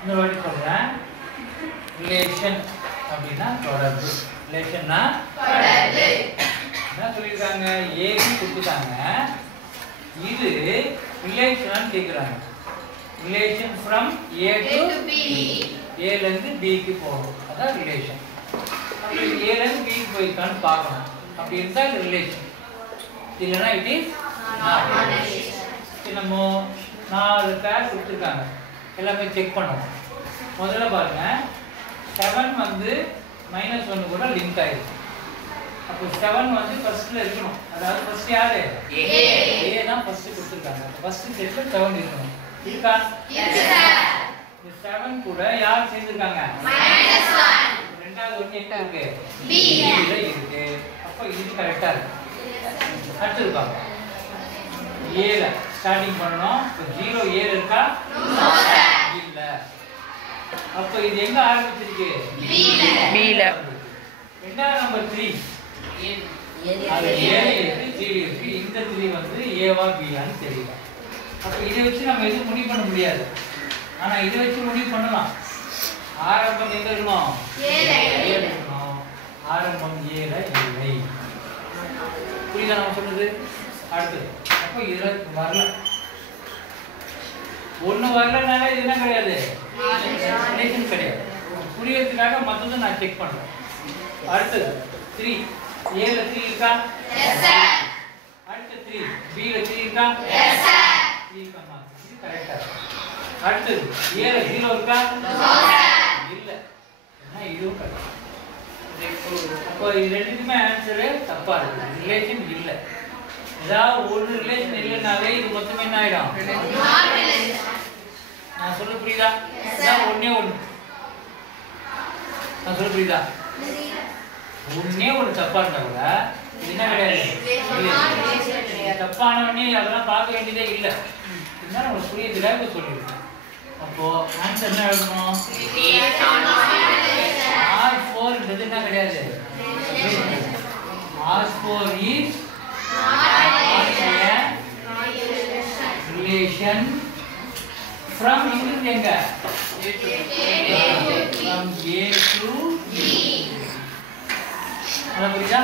இன்னொரு வாட்டி சொல்றேன். ரிலேஷன் அப்படின்னா தொடர்பு. ரிலேஷன்னா தொடர்பு. என்ன சொல்லிருக்காங்க? ஏபி கொடுத்துட்டாங்க. இது ரிலேஷன் கேக்குறாங்க. Relation from A to B. A ல இருந்து B க்கு போகும். அதான் ரிலேஷன். அப்ப A ல இருந்து B க்கு போயிருக்கான்னு பார்க்கணும். அப்படி இருந்தா ரிலேஷன். இல்லனா it is not ரிலேஷன். நம்ம 4 பேர் கொடுத்திருக்காங்க. எல்லாமே செக் பண்ணுவோம். முதல்ல பாருங்க 7 வந்து -1 கூட லிங்க் ஆயிருக்கு. அப்போ 7 வந்து ஃபர்ஸ்ட்ல இருக்கணும். அதாவது ஃபர்ஸ்ட் யாரு? A தான் ஃபர்ஸ்ட் கொடுத்திருக்காங்க. ஃபர்ஸ்ட் செட்ல 7 இருக்கணும். இருக்கா? இருக்கு சார். இந்த 7 கூட யார் சேர்ந்திருக்காங்க? -1. ரெண்டாவது ஒண்ணு எங்க இருக்கு? B ல இருக்கு. அப்ப இது கரெக்ட்டா இருக்கு. அடுத்து பாருங்க. A ல ஸ்டார்டிங் பண்ணனும். இப்போ 0 A ல இருக்கா? No sir. இல்ல. அப்ப இது எங்க ஆரம்பிச்சிருக்கு? B ல. ரெண்டாவது நம்பர் 3 அது A இருக்கு, G இருக்கு. இந்த 3 வந்து A வா B ஆன்னு தெரியல. அப்ப இதை வச்சு நம்ம எதுவும் முடிவு பண்ண முடியாது. ஆனா இதை வச்சு முடிவு பண்ணலாம். ஆரம்பம் எங்க இருக்கணும்? A ல இருக்கணும். ஆரம்பம் A ல இல்லை. புரியுதா நம்ம சொல்றது? அடுத்து அப்ப இதுல வரல. ஒண்ணு வரலனால இது என்ன கிடையாது? ரிலேஷன் கிடையாது. புரியறதுக்காக மத்தத நான் செக் பண்றேன். அடுத்து 3 A ல 3 இருக்கா? Yes sir. அடுத்து 3 B ல 3 இருக்கா? Yes sir. 3 கமா இது கரெக்ட்டா. அடுத்து A ல 0 இருக்கா? No sir. இல்ல. என்ன இதுவும் கரெக்ட். அப்போ இது ரெண்டுக்குமே ஆன்சர் தப்பா இருக்கு. ரிலேஷன் இல்ல. ஏதாவது ஒரு ரிலேஷன் இல்லனாலே இது மொத்தம் என்ன ஆயிடும்? Not relation. நான் சொல்றது புரியுதா? இதான் ஒண்ணே ஒண்ணு. நான் சொல்றது புரியுதா? ஒண்ணே ஒரு தப்பா இருந்தா கூட இது என்ன கிடையாது? தப்பானவனே அதெல்லாம் பார்க்க வேண்டியதே இல்ல. இதனால உங்களுக்கு புரியுதுல சொல்லிருக்கேன். அப்போ ஆன்சர் என்ன எழுதணும்? R4 என்ன கிடையாது? R4 is not a relation from எங்க? From A to B. அத புரியுதா?